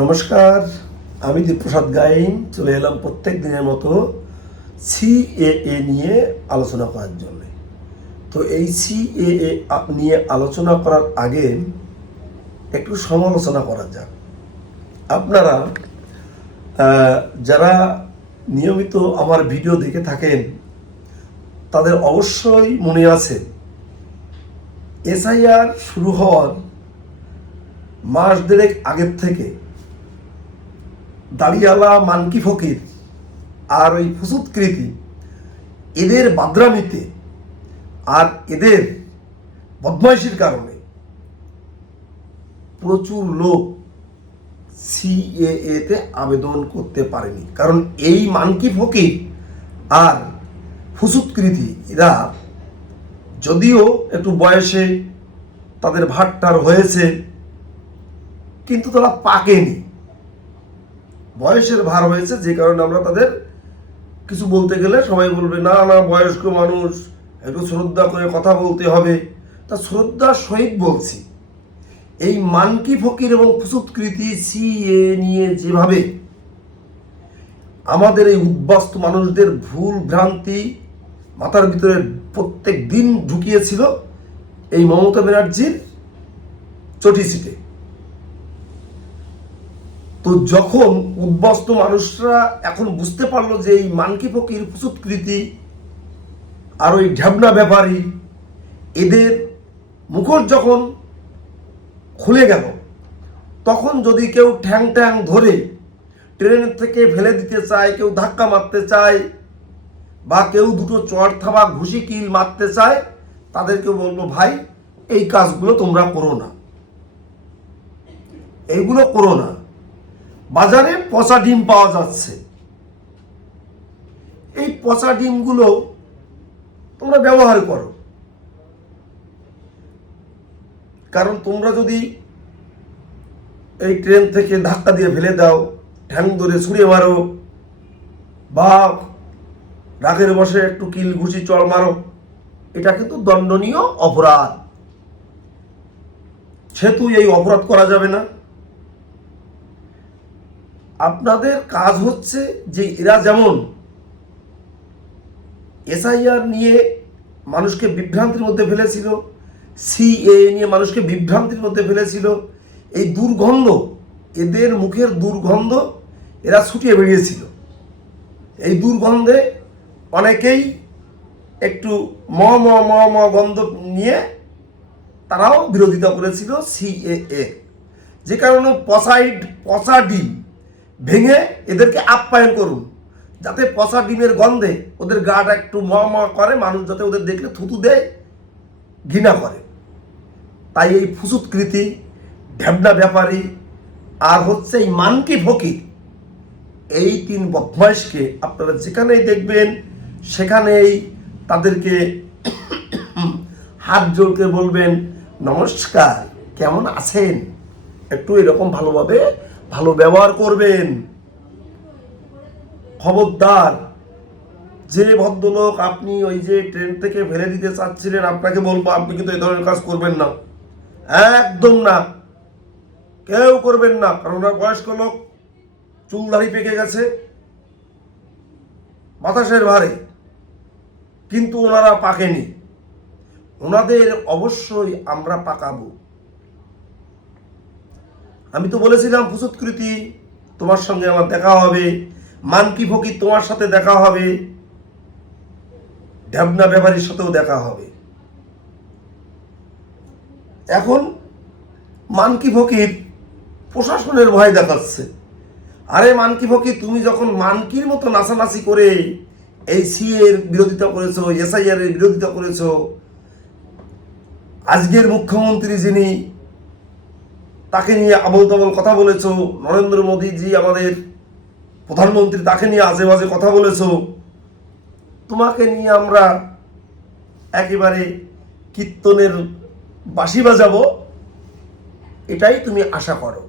নমস্কার, আমি দীপ্রসাদ গাইন চলে এলাম প্রত্যেক দিনের মতো সিএএ নিয়ে আলোচনা করার জন্য। তো এই সিএএ নিয়ে আলোচনা করার আগে একটু সমালোচনা করা যাক। আপনারা যারা নিয়মিত আমার ভিডিও দেখে থাকেন তাদের অবশ্যই মনে আছে এসআইআর শুরু হওয়ার মাস দেড়েক আগের থেকে দাড়িওয়ালা মানকি ফকির আর ওই ফুসুৎকৃতি এদের বাদরামিতে আর এদের বদমাইশির কারণে প্রচুর লোক সিএএতে আবেদন করতে পারেনি। কারণ এই মানকি ফকির আর ফুসুৎকৃতি এরা যদিও একটু বয়সে তাদের ভাট্টার হয়েছে, কিন্তু তারা পাকেনি, বয়সের ভার হয়েছে, যে কারণে আমরা তাদের কিছু বলতে গেলে সবাই বলবে না না বয়স্ক মানুষ, একটু শ্রদ্ধা করে কথা বলতে হবে। তা শ্রদ্ধার সহিত বলছি, এই মানকি ফকির এবং ফুসুৎকৃতি সিএ নিয়ে যেভাবে আমাদের এই উদ্বাস্তু মানুষদের ভুল ভ্রান্তি মাথার ভিতরে প্রত্যেক দিন ঢুকিয়েছিল এই মমতা ব্যানার্জির চটিচিটে। তো যখন উদ্বাস্তু মানুষরা এখন বুঝতে পারলো যে এই মানকি ফকির ফুসুৎকৃতি আর ওই ঢ্যাবনা ব্যাপারী এদের মুখোশ যখন খুলে গেল, তখন যদি কেউ ঠ্যাং ঠ্যাং ধরে ট্রেন থেকে ফেলে দিতে চায়, কেউ ধাক্কা মারতে চায়, বা কেউ দুটো চড় থাবা ঘুষি কিল মারতে চায়, তাদেরকে বলবো ভাই এই কাজগুলো তোমরা করো না, এইগুলো করো না। বাজারে পচা ডিম পাওয়া যাচ্ছে, এই পচা ডিমগুলো তোমরা ব্যবহার করো। কারণ তোমরা যদি এই ট্রেন থেকে ধাক্কা দিয়ে ফেলে দাও, ঠ্যাং ধরে ছুঁড়ে মারো, বা রাগের বসে একটু কিল ঘুষি চড় মারো, এটা কিন্তু দণ্ডনীয় অপরাধ। সেহেতু এই অপরাধ করা যাবে না। আপনাদের কাজ হচ্ছে যে এরা যেমন এসআইআর নিয়ে মানুষকে বিভ্রান্তির মধ্যে ফেলেছিল, সিএ নিয়ে মানুষকে বিভ্রান্তির মধ্যে ফেলেছিল, এই দুর্গন্ধ, এদের মুখের দুর্গন্ধ এরা ছুটিয়ে বেরিয়েছিল। এই দুর্গন্ধে অনেকেই একটু ম গন্ধ নিয়ে তারাও বিরোধিতা করেছিল সিএএ, যে কারণে পচা ডিম ভেঙে এদেরকে আপ্যায়ন করুন, যাতে পচা ডিমের গন্ধে ওদের গাটা একটু করে, মানুষ যাতে ওদের দেখলে থুতু দেয়, ঘৃণা করে। তাই এই ফুসুৎকৃতি, ঢ্যাবনা ব্যাপারী আর হচ্ছে এই মানকি ফকির, এই তিন বদমাইশকে আপনারা যেখানেই দেখবেন সেখানেই তাদেরকে হাত জোড়কে বলবেন নমস্কার, কেমন আছেন, একটু এরকম ভালোভাবে ভালো ব্যবহার করবেন। খবরদার, যে ভদ্রলোক আপনি ওই যে ট্রেন থেকে ফেলে দিতে চাচ্ছিলেন, আপনাকে বলবো আপনি কিন্তু এই ধরনের কাজ করবেন না, একদম না, কেউ করবেন না। কারণ ওনার বয়স্ক লোক, চুলদাড়ি পেকে গেছে বাতাসের ভারে, কিন্তু ওনারা পাকেনি। ওনাদের অবশ্যই আমরা পাকাবো। আমি তো বলেছিলাম ফুসুৎকৃতি তোমার সঙ্গে আমার দেখা হবে, মানকি ফকির তোমার সাথে দেখা হবে, ঢ্যাবনা ব্যাপারীর সাথেও দেখা হবে। এখন মানকি ফকির প্রশাসনের ভয় দেখাচ্ছে। আরে মানকি ফকির, তুমি যখন মানকির মতো নাচানাচি করে এই সিএর বিরোধিতা করেছো, এসআইআর এর বিরোধিতা করেছো, আজকের মুখ্যমন্ত্রী যিনি, তাকে নিয়ে আবল তাবল কথা বলেছো, নরেন্দ্র মোদীজি আমাদের প্রধানমন্ত্রী, তাকে নিয়ে আজে বাজে কথা বলেছো, তোমাকে নিয়ে আমরা একেবারে কীর্তনের বাঁশি বাজাবো, এটাই তুমি আশা করো।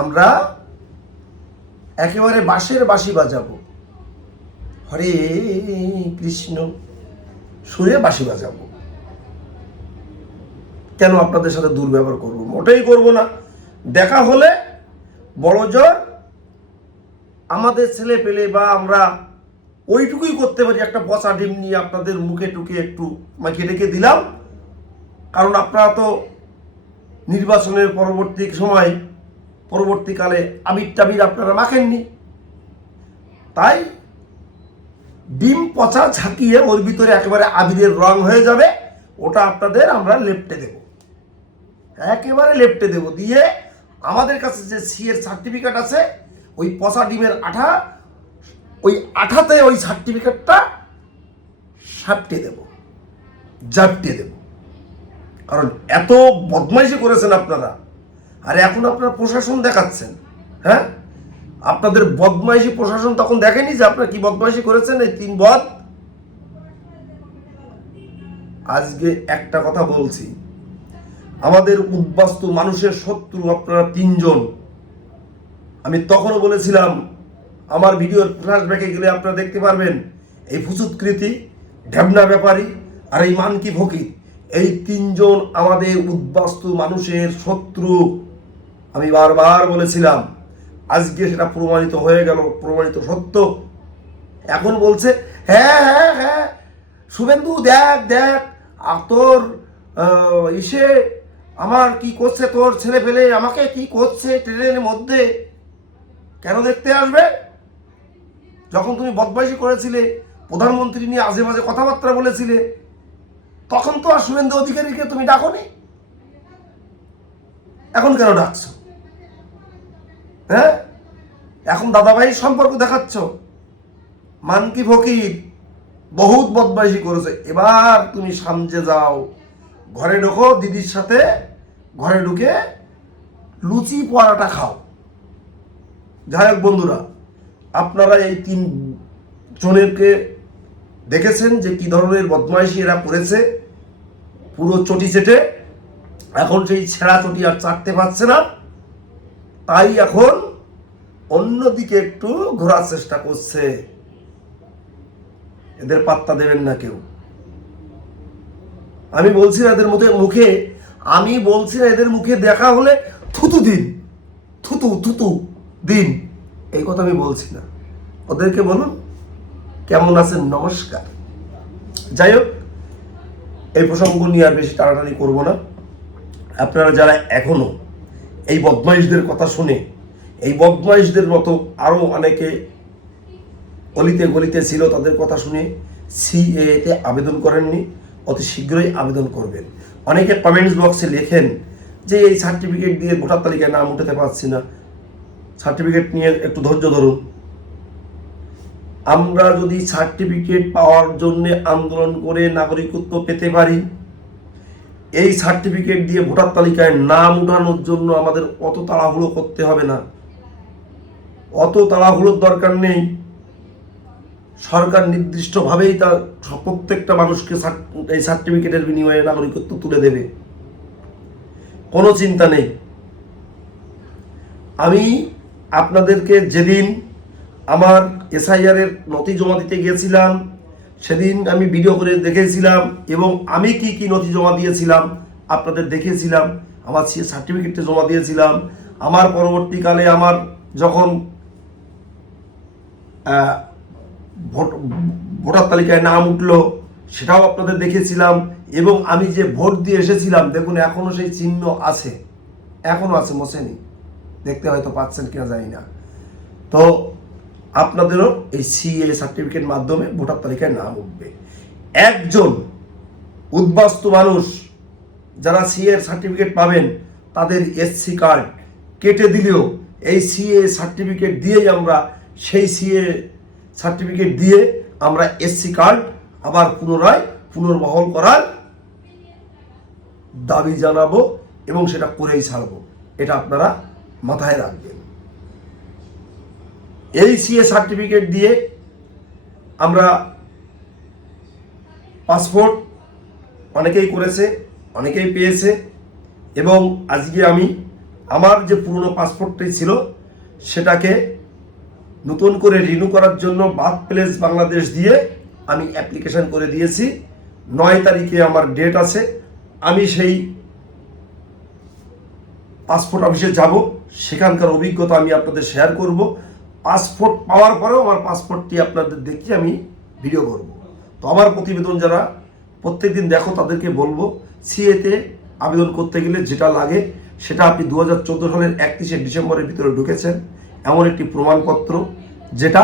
আমরা একেবারে বাঁশের বাঁশি বাজাবো, হরে কৃষ্ণ সুরে বাঁশি বাজাবো। কেন আপনাদের সাথে দুর্ব্যবহার করব? মোটেই করব না। দেখা হলে বড়জোর আমাদের ছেলে পেলে বা আমরা ওইটুকুই করতে পারি, একটা পচা ডিম নিয়ে আপনাদের মুখে টুকে একটু মাখিয়ে রেখে দিলাম। কারণ আপনারা তো নির্বাচনের পরবর্তীকালে আবির টাবির আপনারা মাখেননি, তাই ডিম পচা ঝাঁকিয়ে ওর ভিতরে একেবারে আবিরের রং হয়ে যাবে, ওটা আপনাদের আমরা লেপটে দেব, একেবারে লেপটে দেব। দিয়ে আমাদের কাছে যে সিএর সার্টিফিকেট আছে, ওই পচা ডিমের আঠা, ওই আঠাতে ওই সার্টিফিকেটটা সাপটে দেব, জাপটে দেব। কারণ এত বদমাইশি করেছেন আপনারা, আর এখন আপনারা প্রশাসন দেখাচ্ছেন। হ্যাঁ, আপনাদের বদমাইশি প্রশাসন তখন দেখেনি যে আপনারা কি বদমাইশি করেছেন, এই 3 বদ। আজকে একটা কথা বলছি, আমাদের উদ্বাস্তু মানুষের শত্রু আপনারা 3 জন। আমি তখনও বলেছিলাম, আমার ভিডিওর ফ্ল্যাশব্যাকে গেলে আপনারা দেখতে পারবেন, এই ফুচুৎকৃতি, ঢ্যাবনা ব্যাপারী আর এই মানকি ফকির, এই 3 জন আমাদের উদ্বাস্তু মানুষের শত্রু। আমি বারবার বলেছিলাম, আজকে সেটা প্রমাণিত হয়ে গেল, প্রমাণিত সত্য। এখন বলছে হ্যাঁ হ্যাঁ হ্যাঁ শুভেন্দু দেখ দেখ তোর ইসে আমার কি করছে, তোর ছেলে পেলে আমাকে কি করছে ট্রেনের মধ্যে। কেন দেখতে আসবে? যখন তুমি বদমাইশি করেছিলে, প্রধানমন্ত্রী নিয়ে আজে বাজে কথাবার্তা বলেছিলে, তখন তো আর শুভেন্দু অধিকারীকে তুমি ডাকোনি, এখন কেন ডাকছো? হ্যাঁ, এখন দাদাভাই সম্পর্ক দেখাচ্ছ। মানকি ফকির বহুত বদমাইশি করেছে, এবার তুমি সামজে যাও, ঘরে ঢোকো, দিদির সাথে ঘরে ঢুকে লুচি পরাটা খাও। যাই হোক বন্ধুরা, আপনারা এই 3 জনেরকে দেখেছেন যে কি ধরনের বদমাইশি এরা করেছে, পুরো চটি চেটে। এখন সেই ছেঁড়া চটি আর চাটতে পারছে না, তাই এখন অন্যদিকে একটু ঘোরার চেষ্টা করছে। এদের পাত্তা দেবেন না কেউ। আমি বলছি না এদের মুখে দেখা হলে থুতু দিন, থুতু দিন, এই কথা আমি বলছি না। ওদেরকে বলুন কেমন আছেন, নমস্কার। যাই হোক, এই প্রসঙ্গ নিয়ে আর বেশি টানাটানি করব না। আপনারা যারা এখনো এই বদমাইশদের কথা শুনে, এই বদমাইশদের মতো আরো অনেকে অলিতে গলিতে ছিল, তাদের কথা শুনে সিএতে আবেদন করেননি, অতি শীঘ্রই আবেদন করবেন। অনেকে কমেন্টস বক্সে লেখেন যে এই সার্টিফিকেট দিয়ে ভোটার তালিকায় নাম উঠাতে পারছি না, সার্টিফিকেট নিয়ে একটু ধৈর্য ধরুন। আমরা যদি সার্টিফিকেট পাওয়ার জন্য আন্দোলন করে নাগরিকত্ব পেতে পারি, এই সার্টিফিকেট দিয়ে ভোটার তালিকায় নাম উঠানোর জন্য আমাদের অত তাড়াহুড়ো করতে হবে না, অত তাড়াহুড়োর দরকার নেই। সরকার নির্দিষ্টভাবেই তার প্রত্যেকটা মানুষকে এই সার্টিফিকেটের বিনিময়ে নাগরিকত্ব তুলে দেবে, কোনো চিন্তা নেই। আমি আপনাদেরকে যেদিন আমার এসআইআর এর নথি জমা দিতে গিয়েছিলাম, সেদিন আমি ভিডিও করে দেখেছিলাম, এবং আমি কি কি নথি জমা দিয়েছিলাম আপনাদের দেখেছিলাম। আমার সে সার্টিফিকেটটা জমা দিয়েছিলাম। আমার পরবর্তীকালে আমার যখন ভোটার তালিকায় নাম উঠলো, সেটাও আপনাদের দেখেছিলাম। এবং আমি যে ভোট দিয়ে এসেছিলাম, দেখুন এখনো সেই চিহ্ন আছে, এখনো আছে, মোছেনি। দেখতে হয়তো পাচ্ছেন কিনা জানি না। তো আপনাদেরও এই সিএ সার্টিফিকেট মাধ্যমে ভোটার তালিকায় নাম উঠবে। একজন উদ্বাস্তু মানুষ যারা সিএ সার্টিফিকেট পাবেন, তাদের এসসি কার্ড কেটে দিলেও এই সিএ সার্টিফিকেট দিয়েই আমরা সেই সিএ সার্টিফিকেট দিয়ে আমরা এসসি কার্ড আবার পুনর্বহাল করার দাবি জানাবো, এবং সেটা করেই ছাড়বো। এটা আপনারা মাথায় রাখবেন। এই সিএ সার্টিফিকেট দিয়ে আমরা পাসপোর্ট অনেকেই করেছে, অনেকেই পেয়েছে, এবং আজকে আমি আমার যে পুরনো পাসপোর্টটাই ছিল সেটাকে নতুন করে রিনিউ করার জন্য বার্থ প্লেস বাংলাদেশ দিয়ে আমি অ্যাপ্লিকেশন করে দিয়েছি। 9 তারিখে আমার ডেট আছে। আমি সেই পাসপোর্ট অফিসে যাব, সেখানকার অভিজ্ঞতা আমি আপনাদের শেয়ার করব। পাসপোর্ট পাওয়ার পরেও আমার পাসপোর্টটি আপনাদের দেখিয়ে আমি ভিডিও করব। তো আমার প্রতিবেদন যারা প্রত্যেকদিন দেখো তাদেরকে বলবো, সিএতে আবেদন করতে গেলে যেটা লাগে সেটা আপনি 2014 সালের 31শে ডিসেম্বরের ভিতরে ঢুকেছেন এমন একটি প্রমাণপত্র, যেটা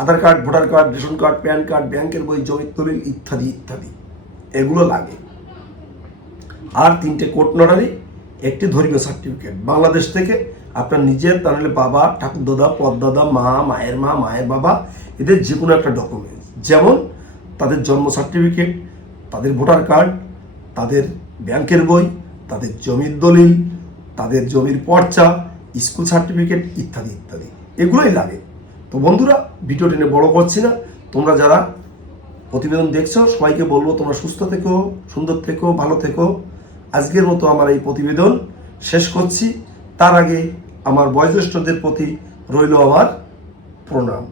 Aadhaar card, voter card, ration card, PAN card, ব্যাংকের বই, জমির দলিল ইত্যাদি ইত্যাদি এগুলো লাগে। আর 3টে কোর্ট নটারি, একটি ধর্মীয় সার্টিফিকেট বাংলাদেশ থেকে, আপনার নিজের, তাহলে বাবা, ঠাকুরদাদা, পদদাদা, মা, মায়ের মা, মায়ের বাবা, এদের যে কোনো একটা ডকুমেন্টস, যেমন তাদের জন্ম সার্টিফিকেট, তাদের ভোটার কার্ড, তাদের ব্যাংকের বই, তাদের জমির দলিল, তাদের জমির পর্চা, স্কুল সার্টিফিকেট ইত্যাদি ইত্যাদি এগুলোই লাগে। তো বন্ধুরা, ভিডিও টেনে বড় করছি না, তোমরা যারা প্রতিবেদন দেখছো সবাইকে বলবো তোমরা সুস্থ থেকো, সুন্দর থেকো, ভালো থেকো। আজকের মতো আমার এই প্রতিবেদন শেষ করছি। তার আগে আমার বয়োজ্যেষ্ঠদের প্রতি রইল আমার প্রণাম।